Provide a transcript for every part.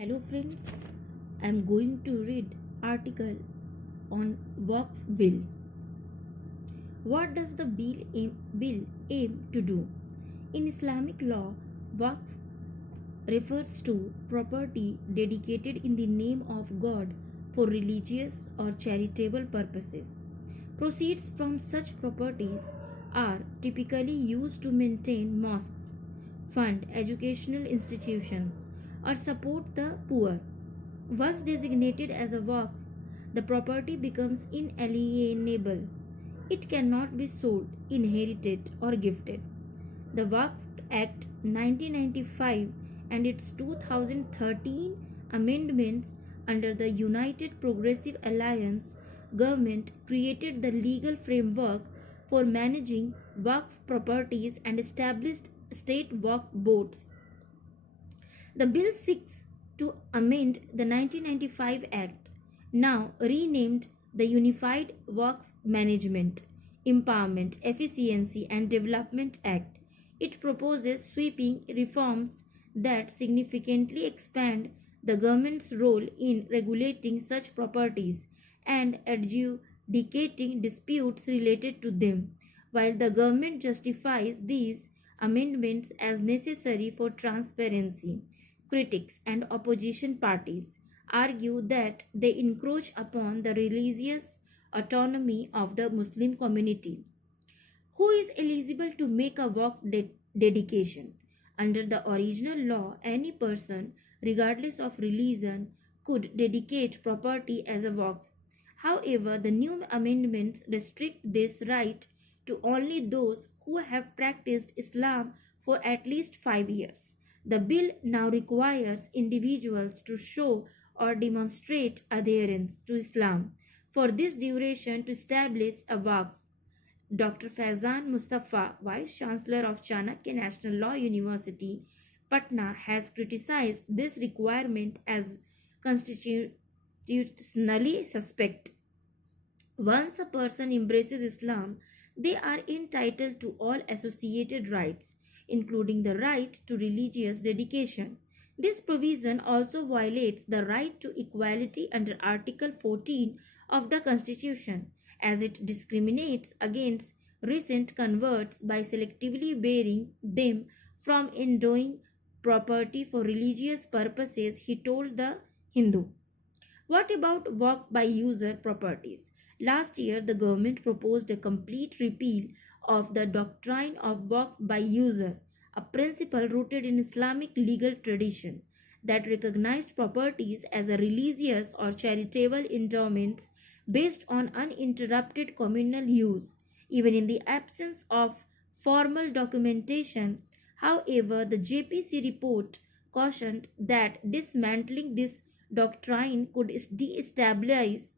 Hello friends, I am going to read article on Waqf Bill. What does the bill aim to do? In Islamic law, Waqf refers to property dedicated in the name of God for religious or charitable purposes. Proceeds from such properties are typically used to maintain mosques, fund educational institutions, or support the poor. Once designated as a waqf, the property becomes inalienable. It cannot be sold, inherited, or gifted. The Waqf Act 1995 and its 2013 amendments under the United Progressive Alliance government created the legal framework for managing Waqf properties and established state Waqf boards. The bill seeks to amend the 1995 Act, now renamed the Unified Waqf Management, Empowerment, Efficiency and Development Act. It proposes sweeping reforms that significantly expand the government's role in regulating such properties and adjudicating disputes related to them, while the government justifies these amendments as necessary for transparency. Critics and opposition parties argue that they encroach upon the religious autonomy of the Muslim community. Who is eligible to make a waqf dedication? Under the original law, any person, regardless of religion, could dedicate property as a waqf. However, the new amendments restrict this right to only those who have practiced Islam for at least 5 years. The bill now requires individuals to show or demonstrate adherence to Islam for this duration to establish a waqf. Dr. Faizan Mustafa, Vice Chancellor of Chanakya National Law University, Patna, has criticized this requirement as constitutionally suspect. Once a person embraces Islam, they are entitled to all associated rights, including the right to religious dedication. This provision also violates the right to equality under Article 14 of the Constitution, as it discriminates against recent converts by selectively barring them from endowing property for religious purposes, he told the Hindu. What about waqf by user properties? Last year, the government proposed a complete repeal of the doctrine of waqf by user, a principle rooted in Islamic legal tradition that recognized properties as a religious or charitable endowments based on uninterrupted communal use, even in the absence of formal documentation. However, the JPC report cautioned that dismantling this doctrine could destabilize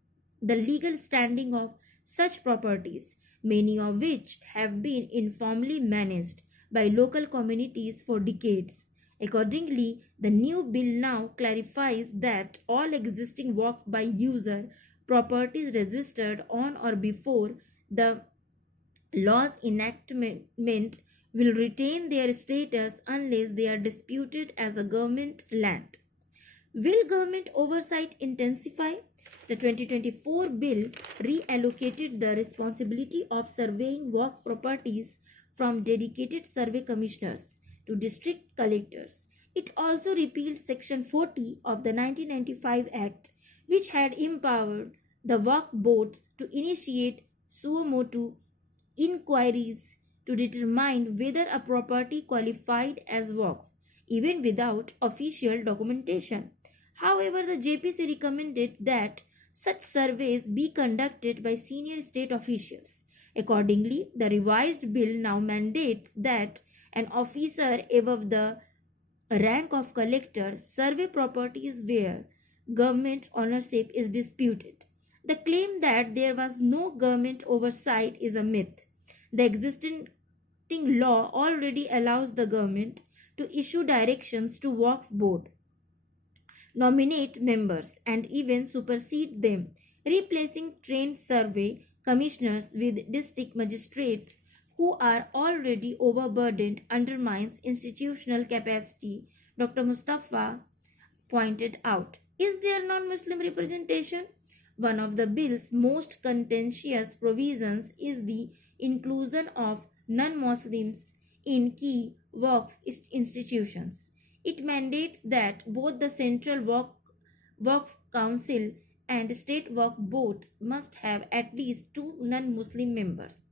the legal standing of such properties, many of which have been informally managed by local communities for decades. Accordingly, the new bill now clarifies that all existing waqf by user properties registered on or before the law's enactment will retain their status unless they are disputed as a government land. Will government oversight intensify? The 2024 bill reallocated the responsibility of surveying waqf properties from dedicated survey commissioners to district collectors. It also repealed Section 40 of the 1995 Act, which had empowered the waqf boards to initiate suo motu inquiries to determine whether a property qualified as waqf, even without official documentation. However, the JPC recommended that such surveys be conducted by senior state officials. Accordingly, the revised bill now mandates that an officer above the rank of collector survey properties where government ownership is disputed. The claim that there was no government oversight is a myth. The existing law already allows the government to issue directions to waqf board, nominate members, and even supersede them, replacing trained survey commissioners with district magistrates who are already overburdened undermines institutional capacity. Dr. Mustafa pointed out. Is there non-Muslim representation? One of the bill's most contentious provisions is the inclusion of non-Muslims in key Waqf institutions. It mandates that both the Central Waqf Council and state Waqf boards must have at least two non-Muslim members.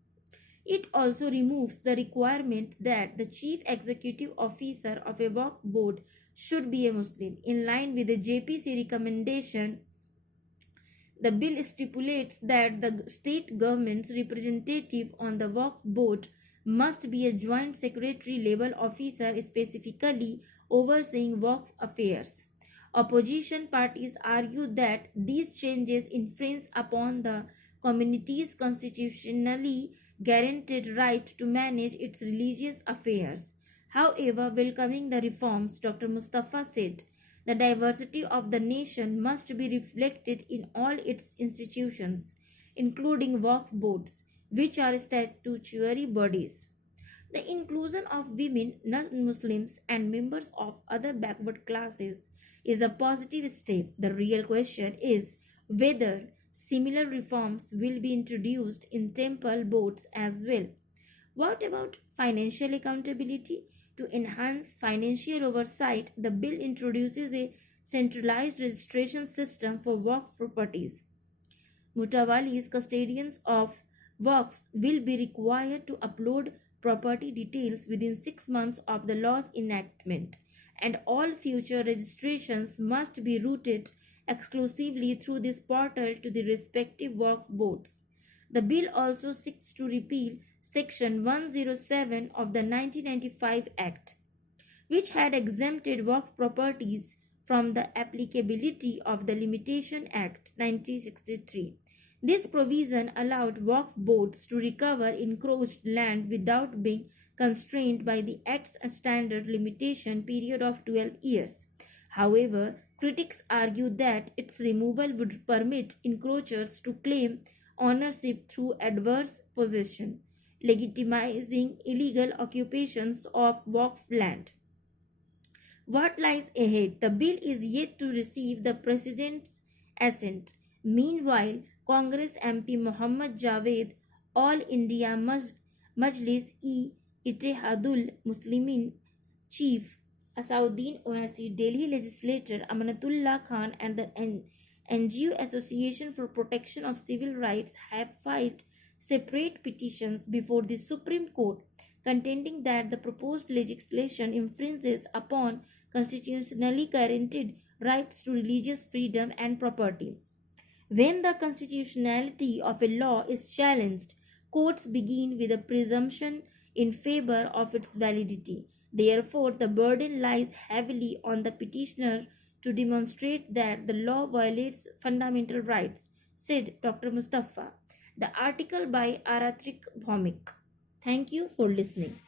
It also removes the requirement that the chief executive officer of a Waqf board should be a Muslim. In line with the JPC recommendation, the bill stipulates that the state government's representative on the Waqf board must be a joint secretary level officer specifically overseeing Waqf affairs. Opposition parties argue that these changes infringe upon the community's constitutionally guaranteed right to manage its religious affairs. However, welcoming the reforms, Dr. Mustafa said, the diversity of the nation must be reflected in all its institutions, including Waqf boards, which are statutory bodies. The inclusion of women, non-Muslims, and members of other backward classes is a positive step. The real question is whether similar reforms will be introduced in temple boards as well. What about financial accountability? To enhance financial oversight, the bill introduces a centralized registration system for Waqf properties. Mutawalis, custodians of Waqfs, will be required to upload property details within 6 months of the law's enactment, and all future registrations must be routed exclusively through this portal to the respective Waqf boards. The bill also seeks to repeal Section 107 of the 1995 Act, which had exempted Waqf properties from the applicability of the Limitation Act 1963. This provision allowed Waqf boards to recover encroached land without being constrained by the Act's standard limitation period of 12 years. However, critics argue that its removal would permit encroachers to claim ownership through adverse possession, legitimizing illegal occupations of Waqf land. What lies ahead? The bill is yet to receive the President's assent. Meanwhile, Congress MP Muhammad Javed, All India Majlis-e-Ittehadul Muslimin Chief Asauddin Owaisi, Delhi Legislator Amanatullah Khan, and the NGO Association for Protection of Civil Rights have filed separate petitions before the Supreme Court, contending that the proposed legislation infringes upon constitutionally guaranteed rights to religious freedom and property. When the constitutionality of a law is challenged, courts begin with a presumption in favor of its validity. Therefore, the burden lies heavily on the petitioner to demonstrate that the law violates fundamental rights, said Dr. Mustafa. The article by Aratrick Bhomik. Thank you for listening.